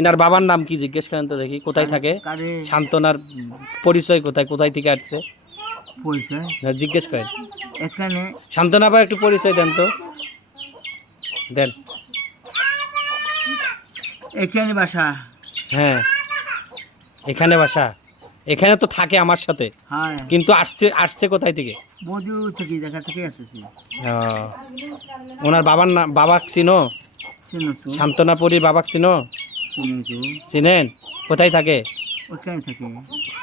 এনার বাবার নাম কি জিজ্ঞেস করেন তো দেখি, কোথায় থাকে? শান্তনার পরিচয় কোথায়, কোথায় থেকে আসছে পরিচয় জিজ্ঞেস করেন। এখানে শান্তনা বা একটু পরিচয় দেন তো, দেন। এখানে বাসা। হ্যাঁ, এখানে বাসা। এখানে তো থাকে আমার সাথে, হ্যাঁ কিন্তু আসছে আসছে কোথায় থেকে? বধু থেকে দেখা থেকে আসতেছি। ওনার বাবার নাম, বাবা চিনো? চিনো তো? শান্তনা পরীর বাবা চিনো? চিনো তো? চিনেন? কোথায় থাকে? ওখানে থাকে।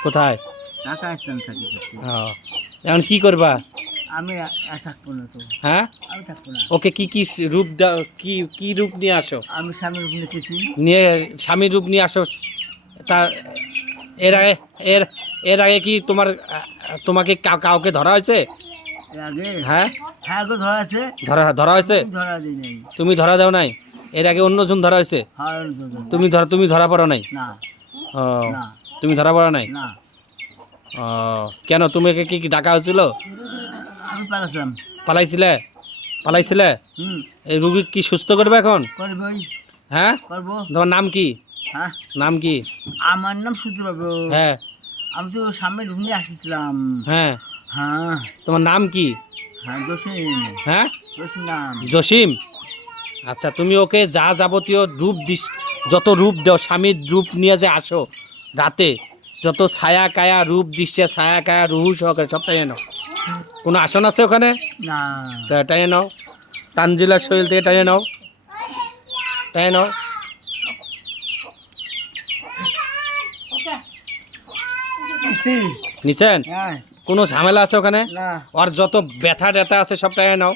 কোথায়? ঢাকা স্থান থাকে। এখন কি করবা? আমি থাকবো না তো। হ্যাঁ, আমি থাকবো না। ওকে কি কি রূপ কি কি রূপ নিয়ে আসো? আমি স্বামীর রূপ নিতেছি। নিয়ে স্বামীর রূপ নিয়ে আসো। তা এর আগে এর আগে কি তোমাকে কাউকে ধরা হয়েছে? এর আগে? হ্যাঁ হ্যাঁ গো ধরা আছে। ধরা হয়েছে? ধরা দিই নাই। তুমি ধরা দাও নাই? এর আগে অন্যজন ধরা হয়েছে? হ্যাঁ তুমি ধরা পড়ো নাই? না। ও, না। তুমি ধরা পড়ো নাই? না। ও, কেন তোমাকে কি ডাকা হয়েছিল? আমি পালাছিলাম। পালাইছিলে? এই রুগী কি সুস্থ করবে এখন? করবই। হ্যাঁ করবো। তোমার নাম কি? হ্যাঁ নাম কি? আমার নাম সূর্যবাবু। হ্যাঁ, আমি তো সামনে রুম নিয়ে আসছিলাম। হ্যাঁ, হ্যাঁ তোমার নাম কি? হ্যাঁ জসিম। হ্যাঁ, জসিম নাম। জসিম। আচ্ছা, তুমি ওকে যা যাবতীয় রূপ দিস, যত রূপ দাও, স্বামীর রূপ নিয়ে যে আসো রাতে, যত ছায়া কায়া রূপ দিচ্ছে, ছায়া কায়া রুহু সহকারে সবটাই নাও। কোনো আসন আছে ওখানে? না। তা টাইয়ে নাও, তানজিলার শরীর থেকে টাইয়ে নাও, টাইয়ে নাও। নিছেন? হ্যাঁ কোনো ঝামেলা আছে ওখানে? না। আর যত ব্যথা ট্যাথা আছে সব টাইয়ে নাও।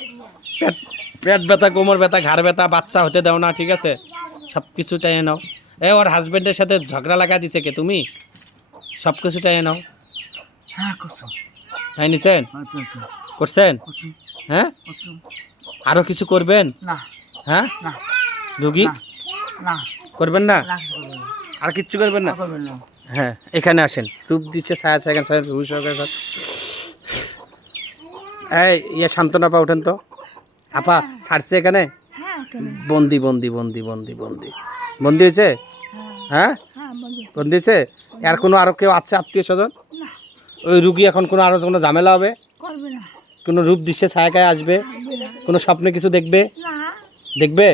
পেট ব্যথা, কোমর ব্যথা, ঘাড় ব্যথা, বাচ্চা হতে দাও না, ঠিক আছে? সব কিছু টাইয়ে নাও। ওর হাজবেন্ডের সাথে ঝগড়া লাগা দিছে কে? তুমি? সব কিছু টাইয়ে নাও। হ্যাঁ করছো। তাই নিছেন? আচ্ছা করছেন? হ্যাঁ, আরো কিছু করবেন? না। হ্যাঁ, না। রুগী না। করবেন না? না। আর কিচ্ছু করবেন না? করবেন না। হ্যাঁ, এখানে আসেন। রূপ দিচ্ছে ছায়া ছায়া ছায়া রুহু সহকারে সব। এই শান্তনা পা ওঠেন তো। আপা ছাড়ছে এখানে? বন্দি বন্দি বন্দি বন্দি বন্দি বন্দি হয়েছে? হ্যাঁ, বন্দি হয়েছে। আর কোনো আরো কেউ আছে আত্মীয় স্বজন? ওই রুগী এখন কোনো আরো কোনো ঝামেলা হবে? কোনো রূপ দিচ্ছে ছায়া কায় আসবে? কোনো স্বপ্নে কিছু দেখবে? দেখবে?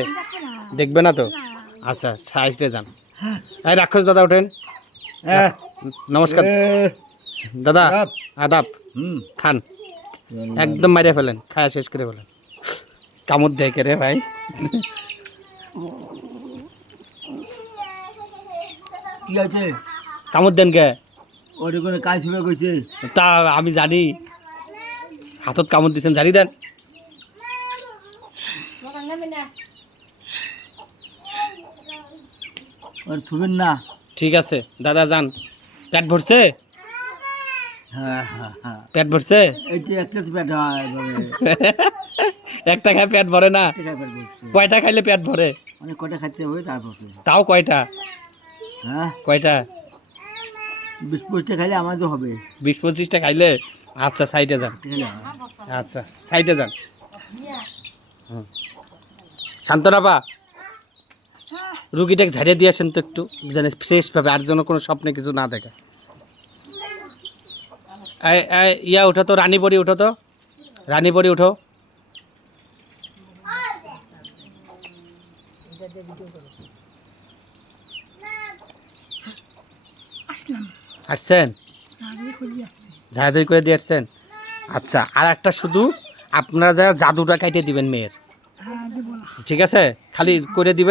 দেখবে না তো? আচ্ছা, সাইজে যান। এই রাক্ষস দাদা ওঠেন। নমস্কার দাদা, আদাব। খান, একদম মারিয়া ফেলেন, খায়া শেষ করে ফেলেন। কামড় দেয় কে রে ভাই? কি আছে? কামড় দেন কে? ওটা কোনো কাজ হবে কইছে? তা আমি জানি, হাতত কামড় দিচ্ছেন, জানি দেন। ওর ছুবেন না। ঠিক আছে দাদা, যান। পেট ভরছে? হ্যাঁ পেট ভরছে? এইটা একটা তো পেট হয় এভাবে। একটা খায় পেট ভরে না? একটা পেট বসছে। কয়টা খাইলে পেট ভরে? অনেক কটা খাইতে হবে তারপর। তাও কয়টা? হ্যাঁ কয়টা? 20-25টা খাইলে আমাদের হবে। 20-25টা খাইলে? আচ্ছা, সাইডে যান। আচ্ছা, সাইডে যান। শান্তনা পা, রুগীটাকে ঝাড়িয়ে দিয়ে আসেন তো একটু, যেন ফ্রেশ পাবে, আর যেন কোনো স্বপ্নে কিছু না দেখে। ইয়া উঠো তো, রানীবড়ি উঠো তো, রানীবড়ি উঠো। আসছেন? ঝাড়াঝাড়ি করে দিয়ে আসছেন? আচ্ছা, আর একটা শুধু আপনারা যা জাদুটা কাটিয়ে দিবেন মেয়ের, ঠিক আছে? খালি করে দিবেন।